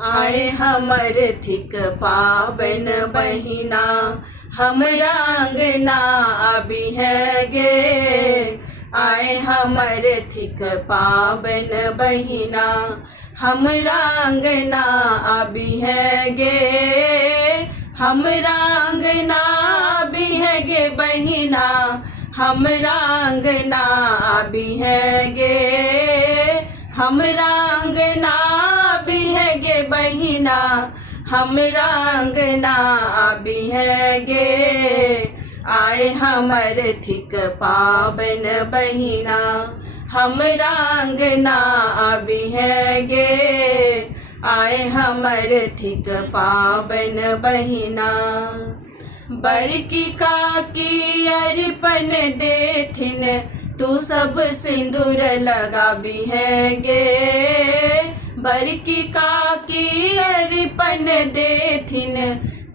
आए हमर थिक पावन बहिना, हमरा अंगना आबी है गे। आए हमर थिक पावन बहिना, हमरा अंगना आबी है गे। हमरा अंगना आबी है गे बहिना, हमरा अंगना आबी है गे। हमरा अंगना आबी है गे बहिना, हमरा अंगना आबी है गे। आए हमर थिक पावन बहिना, हमरा अंगना आबी है गे। आए हमर थिक पावन बहिना, बड़की काकी अरिपन देथिन, तू सब सिंदूर लगाबी है गे। बड़की काकी अरिपन देथिन,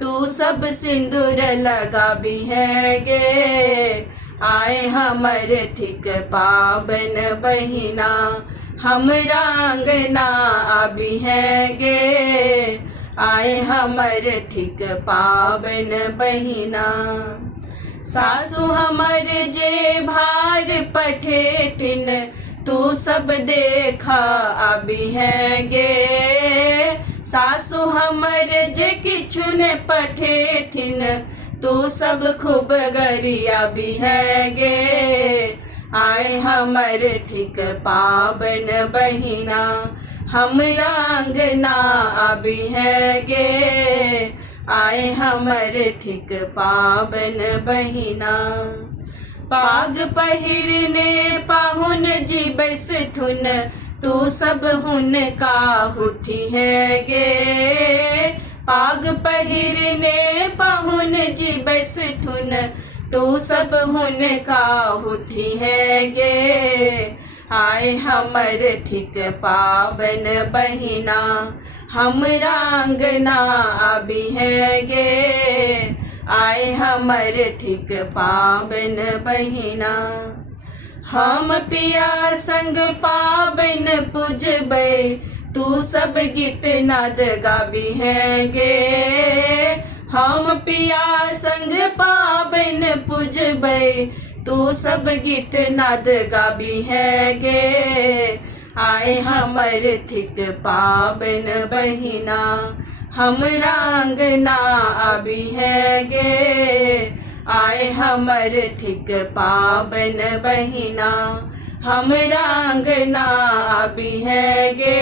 तू सब सिंदूर लगाबी है गे। आए हमर थिक पावन बहिना, हमरा अंगना आबी है गे। आए हमर थिक पावन बहिना, सासु हमर जे भार पठेथिन, तू सब देखा आबी है गे। सासु हमर जे किछु ने पठेथिन, तू सब खूब गरिया भी है गे। आए हमर थिक पावन बहिना, हमरा अंगना आबी है गे। आए हमर थिक पावन बहिना, पाग पहिरने पाहुन जी बैसथुन, तू सब हुनका हुठी है गे। पाग पहिरने पाहुन जी बैसथुन, तू सब हुनका हुठी है गे। आए हमर थिक पावन बहिना, हमरा अंगना आबी है गे। आए हमर थिक पावन बहिना, हम पिया संग पावन पूजबै, तू सब गीत नाद गाबी है गे। हम पिया संग पावन पूजबै, तू सब गीत नाद गाबी है गे। आए हमर थिक पावन बहिना, हमरा अंगना आबी है गे। आए हमर थिक पावन बहिना, हमरा अंगना आबी है गे।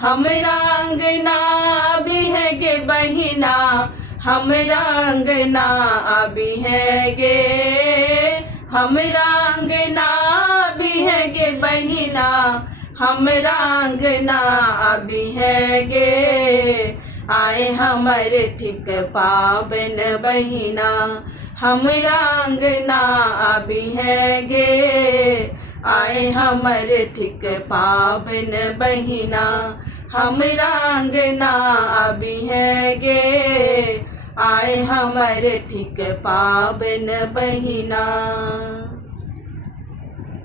हमरा अंगना आबी है गे बहिना, हमरा अंगना आबी है गे। हमरा अंगना आबी है गे बहिना, हमरा अंगना आबी है गे। आए हमर थिक पावन बहिना, हमरा अंगना आबी है गे। आए हमर थिक पावन बहिना, हमरा अंगना आबी है गे। आए हमर थिक पावन बहिना।